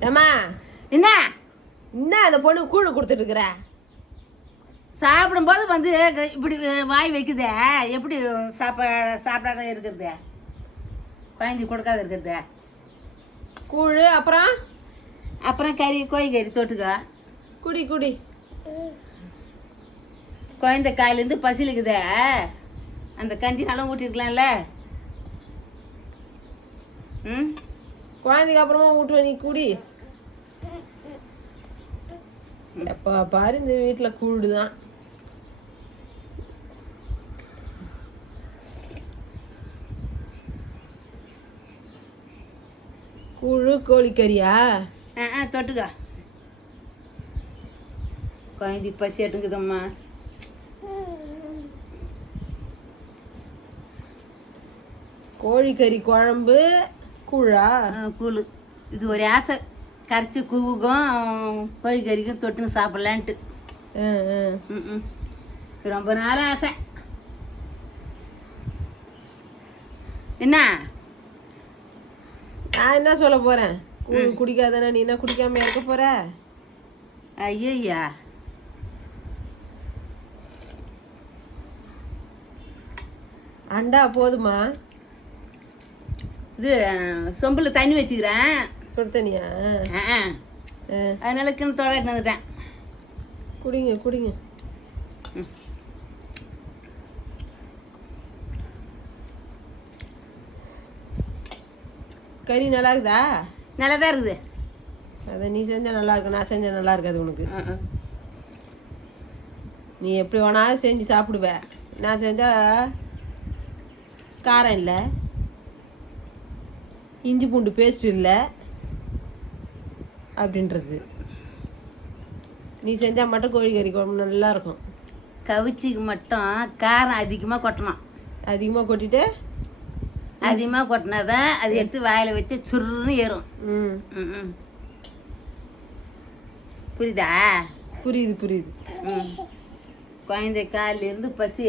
ஏம்மா? என்ன? என்ன அந்த பொண்ணு கூழ் கொடுத்துட்டு இருக்கிற சாப்பிடும்போது வந்து இப்படி வாய் வைக்குதே. எப்படி சாப்பா சாப்பிடாத இருக்கிறது? குழந்தை கொடுக்காத இருக்கிறது? கூழ் அப்புறம்? அப்புறம் கறி கோழி கறி தொட்டுக்க. குடி குடி. குழந்தை காயிலேருந்து பசிலுக்குதே. அந்த கஞ்சி நல்லா ஊட்டிருக்கலாம்ல ம்? குழந்தைக்கு அப்புறமா ஊட்டுவ நீ குடி. எப்போ பாரு இந்த வீட்டில் கூழு தான் கூழு கோழிக்கறியா? ஆ ஆ தொட்டுக்க. குழந்தை பசி எடுக்குதம்மா. கோழிக்கறி குழம்பு கூழா? கூழ். இது ஒரு ஆசை. கரைச்சி கூவுக்கும் கோழி கறிக்கும் தொட்டுங்க சாப்பிட்லான்ட்டு. ரொம்ப நாள் ஆசை. என்ன? நான் என்ன சொல்ல போறேன்? கூழ் குடிக்காதானே நீ என்ன குடிக்காம இருக்க போற? ஐயய்யா. அண்டா போதுமா? இது சொம்பில் தண்ணி வச்சுக்கிறேன். சுடு தண்ணியா? அதனால கிணத்தோட எடுத்து வந்துட்டேன். குடிங்க குடிங்க. கறி நல்லா இருக்குதா நல்லா தான் இருக்குது. அதை நீ செஞ்சா நல்லா இருக்கு நான் செஞ்சா நல்லா இருக்காது உனக்கு. நீ எப்படி வேணாலும் செஞ்சு சாப்பிடுவ. நான் செஞ்சா காரம் இல்லை. இஞ்சி பூண்டு பேஸ்ட் இல்லை அப்படின்றது. நீ செஞ்சா மட்டும் கோழி கறி குழம்பு நல்லா இருக்கும் கவிச்சிக்கு மட்டும் காரம் அதிகமாக கொட்டணும். அதிகமாக கொட்டிட்டு? அதிகமாக கொட்டினா தான் அது எடுத்து வாயில் வச்சு சுருன்னு ஏறும். ம். புரியுதா? புரியுது புரியுது. ம். குழந்தை காலில் இருந்து பசி